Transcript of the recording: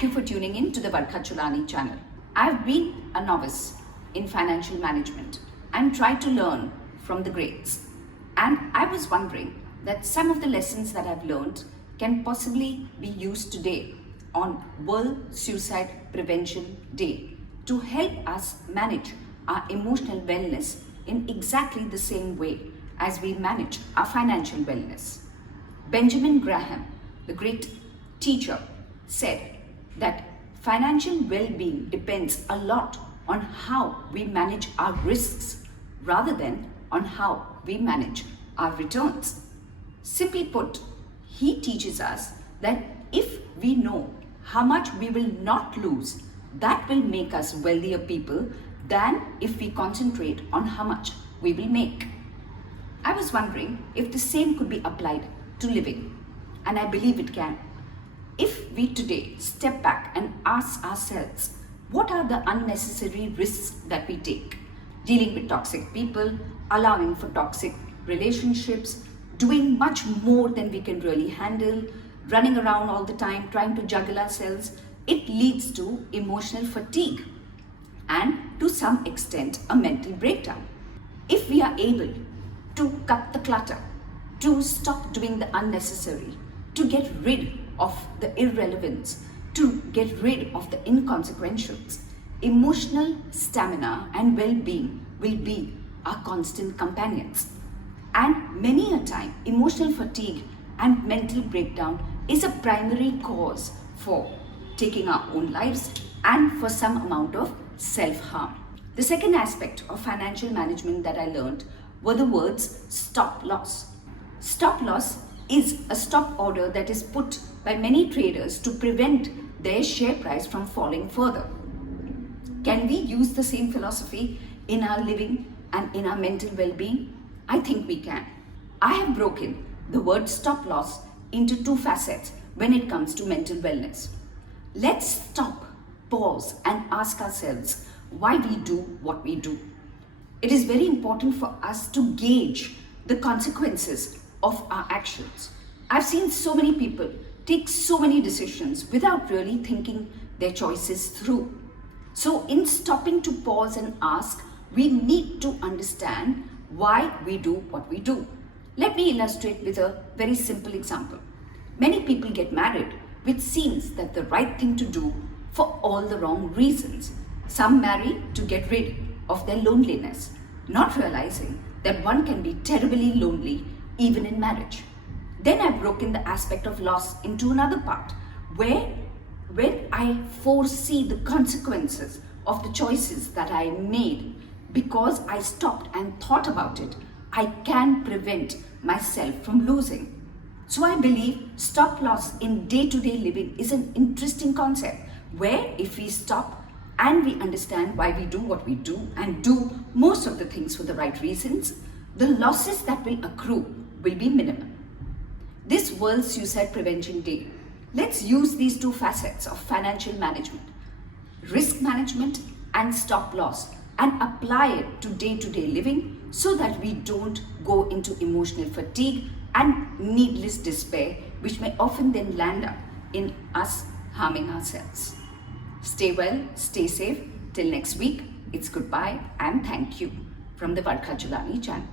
Thank you for tuning in to the Chulani channel. I've been a novice in financial management and tried to learn from the greats. And I was wondering that some of the lessons that I've learned can possibly be used today on World Suicide Prevention Day to help us manage our emotional wellness in exactly the same way as we manage our financial wellness. Benjamin Graham, the great teacher, said that financial well-being depends a lot on how we manage our risks rather than on how we manage our returns. Simply put, he teaches us that if we know how much we will not lose, that will make us wealthier people than if we concentrate on how much we will make. I was wondering if the same could be applied to living, and I believe it can. If we today step back and ask ourselves, what are the unnecessary risks that we take? Dealing with toxic people, allowing for toxic relationships, doing much more than we can really handle, running around all the time, trying to juggle ourselves, it leads to emotional fatigue and to some extent a mental breakdown. If we are able to cut the clutter, to stop doing the unnecessary, to get rid of the irrelevance, to get rid of the inconsequentials, emotional stamina and well-being will be our constant companions. And many a time, emotional fatigue and mental breakdown is a primary cause for taking our own lives and for some amount of self-harm. The second aspect of financial management that I learned were the words stop loss. Stop loss is a stop order that is put by many traders to prevent their share price from falling further. Can we use the same philosophy in our living and in our mental well-being? I think we can. I have broken the word stop loss into two facets when it comes to mental wellness. Let's stop, pause, and ask ourselves why we do what we do. It is very important for us to gauge the consequences of our actions. I've seen so many people take so many decisions without really thinking their choices through. So in stopping to pause and ask, we need to understand why we do what we do. Let me illustrate with a very simple example. Many people get married, which seems that the right thing to do for all the wrong reasons. Some marry to get rid of their loneliness, not realizing that one can be terribly lonely even in marriage. Then I've broken the aspect of loss into another part, where when I foresee the consequences of the choices that I made because I stopped and thought about it, I can prevent myself from losing. So I believe stop loss in day-to-day living is an interesting concept where if we stop and we understand why we do what we do and do most of the things for the right reasons, the losses that will accrue will be minimal. This World Suicide Prevention Day, let's use these two facets of financial management, risk management and stop loss, and apply it to day-to-day living so that we don't go into emotional fatigue and needless despair, which may often then land up in us harming ourselves. Stay well, stay safe. Till next week, it's goodbye and thank you from the Chulani channel.